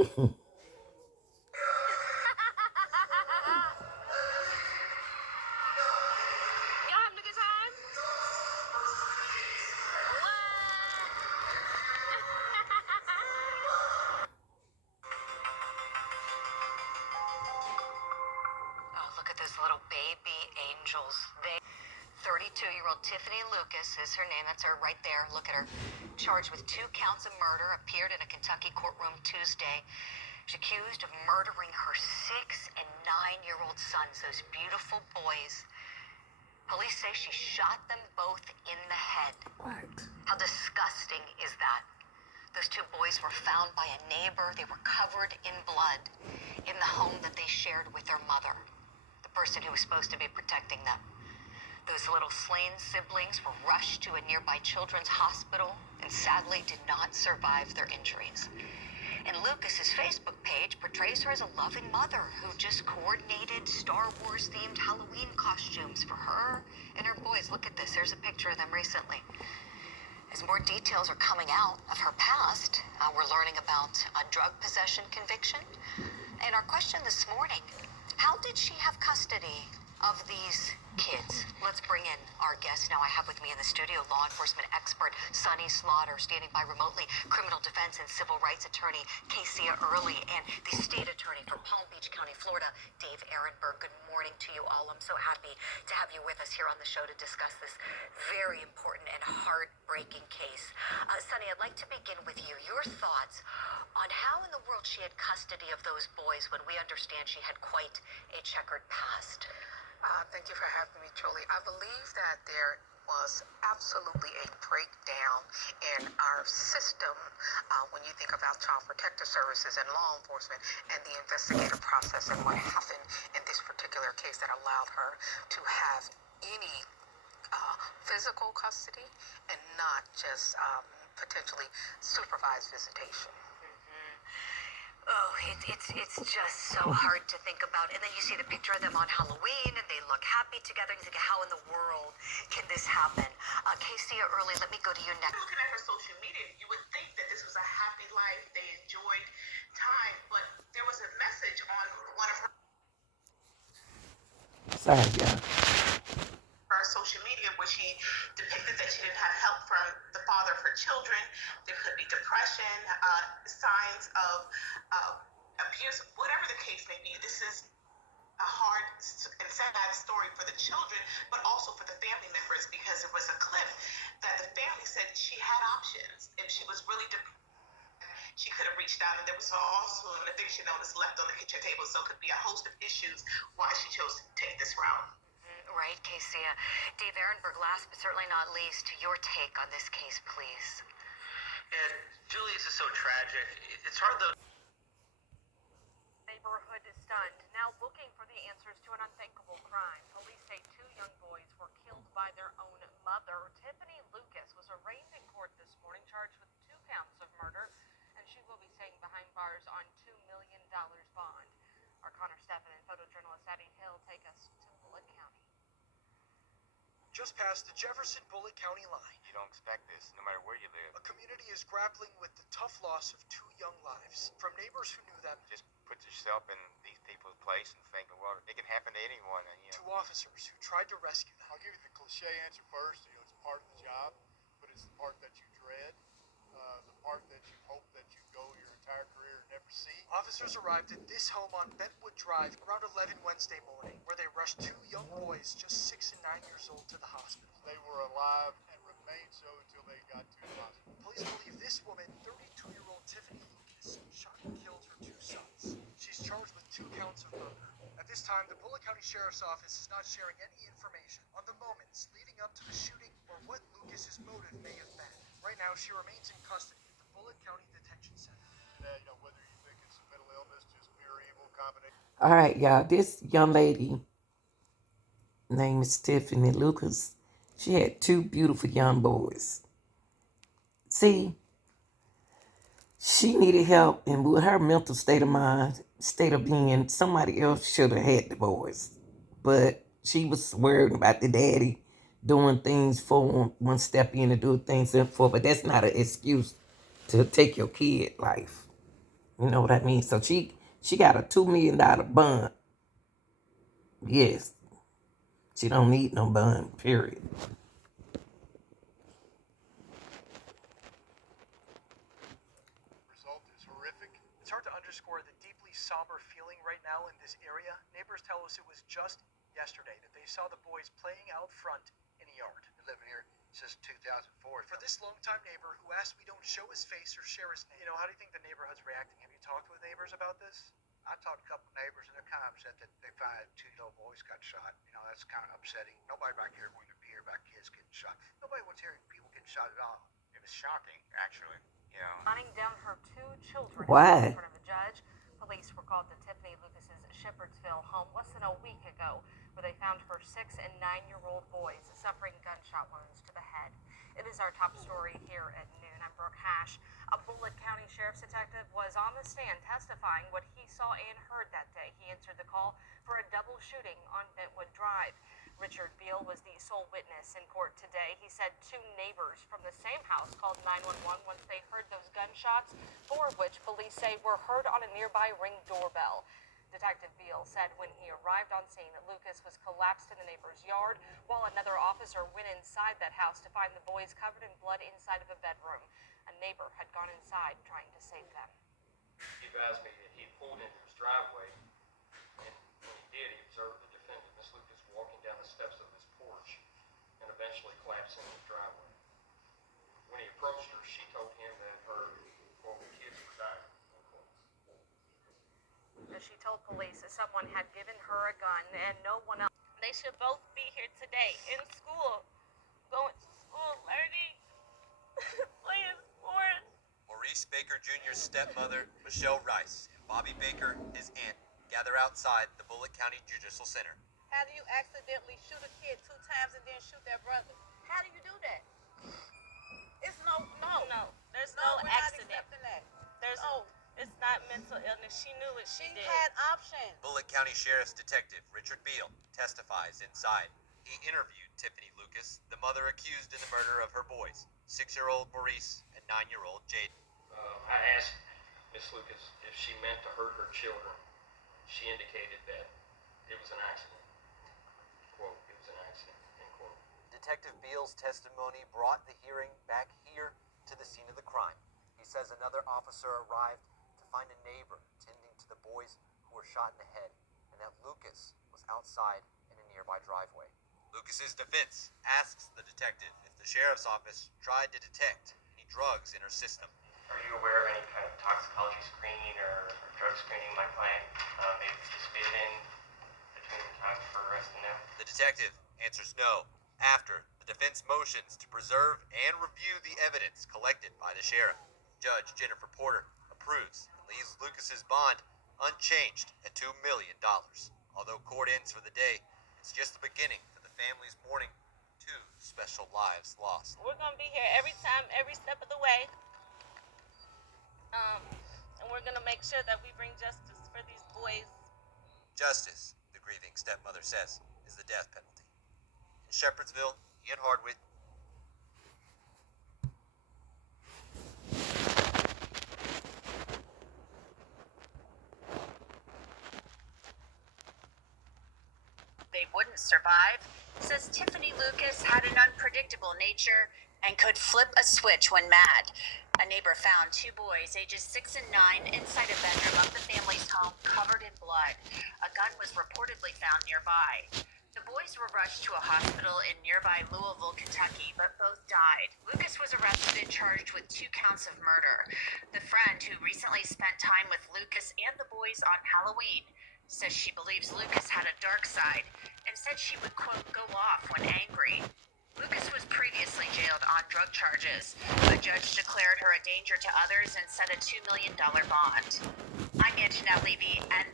Y'all having a good time? Oh, look at those little baby angels. 32-year-old Tiffanie Lucas is her name. That's her right there. Look at her. Charged with 2 counts of murder. Appeared in a Kentucky courtroom Tuesday. She's accused of murdering her 6 and 9-year-old sons, those beautiful boys. Police say she shot them both in the head. What? How disgusting is that? Those 2 boys were found by a neighbor. They were covered in blood in the home that they shared with their mother, the person who was supposed to be protecting them. Those little slain siblings were rushed to a nearby children's hospital and sadly did not survive their injuries. And Lucas's Facebook page portrays her as a loving mother who just coordinated Star Wars-themed Halloween costumes for her and her boys. Look at this. There's a picture of them recently. As more details are coming out of her past, we're learning about a drug possession conviction. And our question this morning, how did she have custody of these kids? Let's bring in our guest now. I have with me in the studio law enforcement expert Sonny Slaughter, standing by remotely criminal defense and civil rights attorney Casey Early, and the state attorney for Palm Beach County, Florida, Dave Ehrenberg. Good morning to you all. I'm so happy to have you with us here on the show to discuss this very important and heartbreaking case. Sonny, I'd like to begin with you. Your thoughts on how in the world she had custody of those boys when we understand she had quite a checkered past. Thank you for having me, Julie. I believe that there was absolutely a breakdown in our system when you think about child protective services and law enforcement and the investigative process and what happened in this particular case that allowed her to have any physical custody and not just potentially supervised visitation. Oh, it's just so hard to think about. And then you see the picture of them on Halloween, and they look happy together, and you think, how in the world can this happen? Casey Early, let me go to you next. Looking at her social media, you would think that this was a happy life, they enjoyed time, but there was a message on one of her... Sorry, yeah. Her social media where she depicted that she didn't have help from the father of her children. There could be depression, signs of abuse, whatever the case may be. This is a hard and sad story for the children, but also for the family members, because there was a clip that the family said she had options. If she was really depressed, she could have reached out, and there was also an eviction notice left on the kitchen table, so it could be a host of issues why she chose to take this route. Right, Casey. Dave Ehrenberg, last but certainly not least, your take on this case, please. And Julie, this is so tragic. It's hard though. Neighborhood is stunned, now looking for the answers to an unthinkable crime. Police say 2 young boys were killed by their own mother. Tiffanie Lucas was arraigned in court this morning, charged with 2 counts of murder, and she will be staying behind bars on $2 million bond. Our Connor Stephan and photojournalist Addie Hill take us to Bullitt County. Just past the Jefferson-Bullitt County line, You don't expect this, no matter where you live. a community is grappling with the tough loss of 2 young lives. From neighbors who knew them Just put yourself in these people's place and think, well, it can happen to anyone. And, to officers who tried to rescue them. I'll give you the cliche answer first. You know, it's part of the job, but it's the part that you dread, the part that you hope that you go your entire career and never see. Officers arrived at this home on Bentwood Drive around 11 Wednesday morning, where they rushed 2 young boys, just 6 and 9 years old, to the hospital. They were alive and remained so until they got to the hospital. Police believe this woman, 32-year-old Tiffanie Lucas, shot and killed her 2 sons. She's charged with 2 counts of murder. At this time, the Bullitt County Sheriff's Office is not sharing any information on the moments leading up to the shooting or what Lucas's motive may have been. Right now, she remains in custody at the Bullitt County Detention Center. You know, whether you think it's a mental illness, just pure evil combination. All right, y'all. This young lady, name is Tiffanie Lucas. She had 2 beautiful young boys. See, she needed help, and with her mental state of mind, state of being, somebody else should have had the boys. But she was worried about the daddy doing things for one step in to do things for, but that's not an excuse to take your kid life. You know what I mean? So she got a $2 million bond. Yes. She don't need no bond, period. Result is horrific. It's hard to underscore the deeply somber feeling right now in this area. Neighbors tell us it was just yesterday that they saw the boys playing out front in a yard. Been living here since 2004. For this longtime neighbor who asked we don't show his face or share his name, how do you think the neighborhood's reacting? Have you talked with neighbors about this? I talked to a couple neighbors, and they're kind of upset that they find two little boys got shot. That's kind of upsetting. Nobody back here wanted to hear about kids getting shot. Nobody wants to hear people getting shot at all. It was shocking, actually. Hunting down her 2 children Why? in front of a judge. Police were called to Tiffanie Lucas's Shepherdsville home less than a week ago, where they found her 6- and 9-year-old boys suffering gunshot wounds to the head. It is our top story here at noon. I'm Brooke Hash. A Bullitt County Sheriff's detective was on the stand testifying what he saw and heard that day. He answered the call for a double shooting on Bentwood Drive. Richard Beal was the sole witness in court today. He said 2 neighbors from the same house called 911 once they heard those gunshots, 4 of which police say were heard on a nearby Ring doorbell. Detective Beal said when he arrived on scene that Lucas was collapsed in the neighbor's yard, while another officer went inside that house to find the boys covered in blood inside of a bedroom. A neighbor had gone inside trying to save them. He advised me that he pulled into his driveway, and when he did, he observed the defendant, Miss Lucas, walking down the steps of his porch and eventually collapsing in the driveway. When he approached her, she told him that her, quote, kids were dying, unquote. She told police that someone had given her a gun and no one else. They should both be here today in school, going to school, learning, playing sports. Maurice Baker Jr.'s stepmother, Michelle Rice, and Bobby Baker, his aunt, gather outside the Bullitt County Judicial Center. How do you accidentally shoot a kid 2 times and then shoot their brother? How do you do that? It's no. There's no accident. Not accepting that. There's it's not mental illness. She knew what she did. Had options. Bullitt County Sheriff's Detective Richard Beal testifies inside. He interviewed Tiffanie Lucas, the mother accused in the murder of her boys, 6-year-old Maurice and 9-year-old Jaden. I asked Miss Lucas if she meant to hurt her children. She indicated that it was an accident. Quote, it was an accident, end quote. Detective Beal's testimony brought the hearing back here to the scene of the crime. He says another officer arrived to find a neighbor tending to the boys who were shot in the head, and that Lucas was outside in a nearby driveway. Lucas's defense asks the detective if the sheriff's office tried to detect any drugs in her system. Are you aware of any kind of toxicology screening or drug screening my client may have participated in between the time for arresting them? The detective answers no after the defense motions to preserve and review the evidence collected by the sheriff. Judge Jennifer Porter approves and leaves Lucas's bond unchanged at $2 million. Although court ends for the day, it's just the beginning for the family's mourning 2 special lives lost. We're gonna be here every time, every step of the way. And we're gonna make sure that we bring justice for these boys. Justice, the grieving stepmother says, is the death penalty. In Shepherdsville, Ian Hardwick. They wouldn't survive, says Tiffanie Lucas had an unpredictable nature and could flip a switch when mad. A neighbor found 2 boys, ages 6 and 9, inside a bedroom of the family's home, covered in blood. A gun was reportedly found nearby. The boys were rushed to a hospital in nearby Louisville, Kentucky, but both died. Lucas was arrested and charged with 2 counts of murder. The friend who recently spent time with Lucas and the boys on Halloween says she believes Lucas had a dark side and said she would, quote, go off when angry. Lucas was previously jailed on drug charges. A judge declared her a danger to others and set a $2 million bond. I'm Anjanette Levy, and